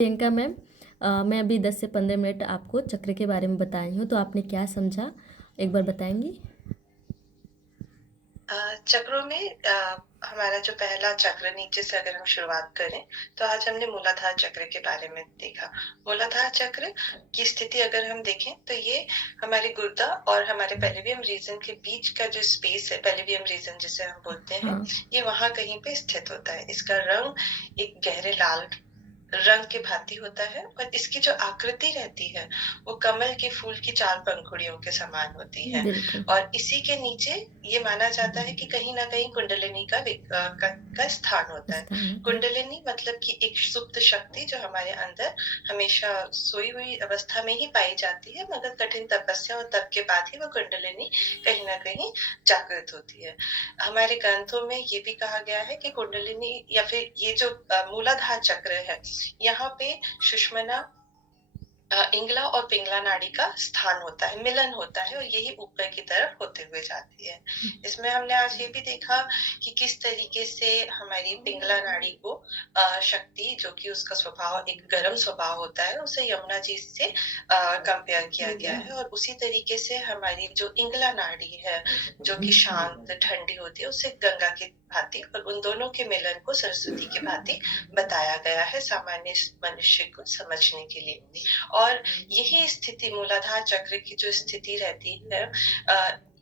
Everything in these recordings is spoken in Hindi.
प्रियंका मैम, मैं अभी 10 से 15 मिनट आपको चक्र के बारे में बताई हूँ, तो आपने क्या समझा एक बार बताएंगी? चक्रों में हमारा जो पहला चक्र, नीचे से अगर हम शुरुआत करें तो आज हमने मूलाधार चक्र के बारे में देखा। मूलाधार चक्र की स्थिति अगर हम देखें तो ये हमारे गुर्दा और हमारे पेल्वियम रीजन के बीच का जो स्पेस है, पेल्वियम रीजन जिसे हम बोलते हैं, हाँ। ये वहां कहीं पे स्थित होता है। इसका रंग एक गहरे लाल रंग के भांति होता है और इसकी जो आकृति रहती है वो कमल के फूल की 4 पंखुड़ियों के समान होती है। बिल्कुल। और इसी के नीचे ये माना जाता है कि कहीं ना कहीं कुंडलिनी का स्थान होता है। स्थान होता है। कुंडलिनी मतलब कि एक सुप्त शक्ति जो हमारे अंदर हमेशा सोई हुई अवस्था में ही पाई जाती है, मगर कठिन तपस्या और तप के बाद ही वो कुंडलिनी कहीं ना कहीं जागृत होती है। हमारे ग्रंथों में ये भी कहा गया है कि कुंडलिनी या फिर ये जो मूलाधार चक्र है, यहाँ पे सुषुम्ना, इंगला और पिंगला नाड़ी का स्थान होता है, मिलन होता है और यही ऊपर की तरफ होते हुए जाती है। इसमें हमने आज ये भी देखा कि किस तरीके से हमारी पिंगला नाड़ी को शक्ति, जो कि उसका स्वभाव एक गर्म स्वभाव होता है, उसे यमुना जी से कंपेयर किया गया है। और उसी तरीके से हमारी जो इंगला नाड़ी है, जो कि शांत ठंडी होती है, उसे गंगा की भांति, और उन दोनों के मिलन को सरस्वती की भांति बताया गया है सामान्य मनुष्य को समझने के लिए। और यही स्थिति मूलाधार चक्र की जो स्थिति रहती है,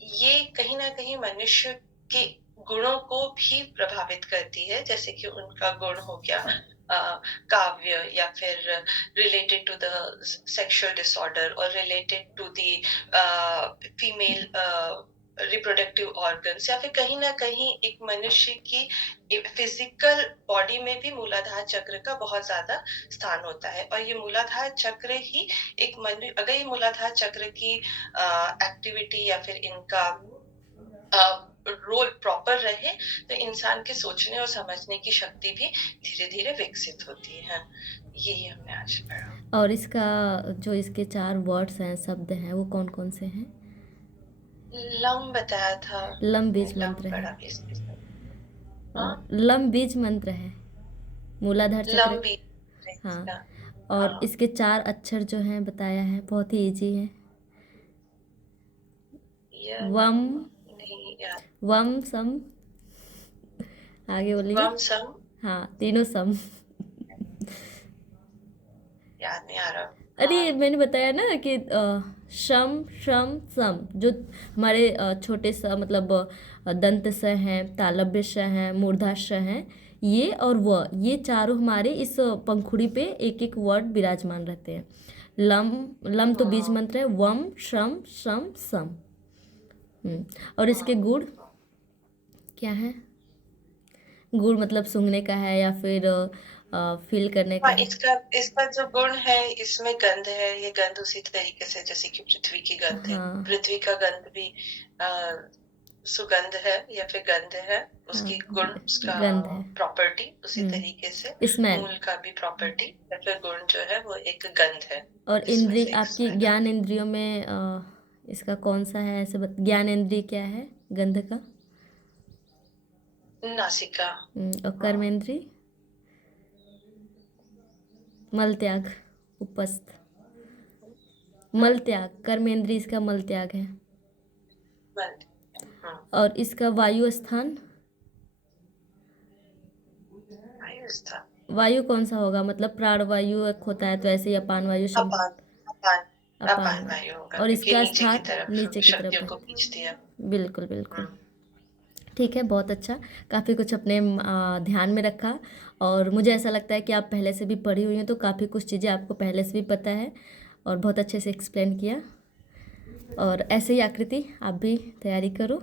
ये कहीं ना कहीं मनुष्य के गुणों को भी प्रभावित करती है। जैसे कि उनका गुण हो गया काव्य, या फिर related to the sexual disorder और related to the female reproductive organs, या फिर कहीं ना कहीं एक मनुष्य की फिजिकल बॉडी में भी मूलाधार चक्र का बहुत ज्यादा स्थान होता है। और ये मूलाधार चक्र ही एक अगर ये मूलाधार चक्र की एक्टिविटी या फिर इनका रोल प्रॉपर रहे तो इंसान के सोचने और समझने की शक्ति भी धीरे धीरे विकसित होती है। यही हमने आज पढ़ा। और इसका जो इसके 4 वर्ड्स हैं, शब्द हैं, वो कौन कौन से हैं? लम बताया था। लम बीज लम मंत्र है। पढ़ा भी इसके साथ। और हाँ, लम बीज मंत्र है मूलाधार चक्र। लम भी हाँ। इसका। और हाँ, इसके 4 अक्षर जो हैं बताया है, बहुत ही इजी है। यह वम, नहीं याद। वम सम, आगे बोलिए। वम सम हाँ, तीनों सम। याद नहीं आ रहा। अरे हाँ, मैंने बताया ना कि शम शम सम, जो हमारे छोटे स मतलब दंत स हैं, तालव्य श हैं, मूर्धा श हैं, ये और ये चारों हमारे इस पंखुड़ी पे एक एक वर्ड विराजमान रहते हैं। लम, लम तो बीज हाँ, मंत्र है। वम शम शम सम। और इसके गुण क्या है? गुण मतलब सूंघने का है या फिर फील करने का हाँ, है? इसका इसका जो गुण है, इसमें गंध है। ये गंध उसी तरीके से जैसे कि पृथ्वी की गंध है। हाँ। पृथ्वी का गंध भी सुगंध है या फिर गंध है। हाँ, उसकी गुण, उसका गंध है। प्रॉपर्टी उसी तरीके से स्मेल। मूल का भी प्रॉपर्टी या फिर गुण जो है वो एक गंध है। और इसमें इंद्रिय, से एक आपकी स्मेल ज्ञान आती इंद्रियों में इसका कौन सा है, ऐसे ज्ञान इंद्रिय क्या है गंध का? है। नासिका। और कर्म हाँ, इंद्रिय? मल त्याग, उपस्थ। मल हाँ, त्याग, कर्म इंद्रिय इसका मल त्याग है। बंद। हाँ, और इसका वायु स्थान? आयुष था। वायु कौन सा होगा? मतलब प्राण वायु एक होता है, तो ऐसे ही अपान वायु सम। अपान। अपान। अपान अपान वायु होगा वायु। और क्योंकि इसका नीचे की स्थान तरफ नीचे की तरफ शक्तियों है। को खींचती है। बिल्कुल बिल्कुल। हम्म। ठीक है, बहुत अच्छा। काफ़ी कुछ अपने ध्यान में रखा। और मुझे ऐसा लगता है कि आप पहले से भी पढ़ी हुई हैं, तो काफ़ी कुछ चीज़ें आपको पहले से भी पता है और बहुत अच्छे से एक्सप्लेन किया। और ऐसे ही आकृति आप भी तैयारी करो।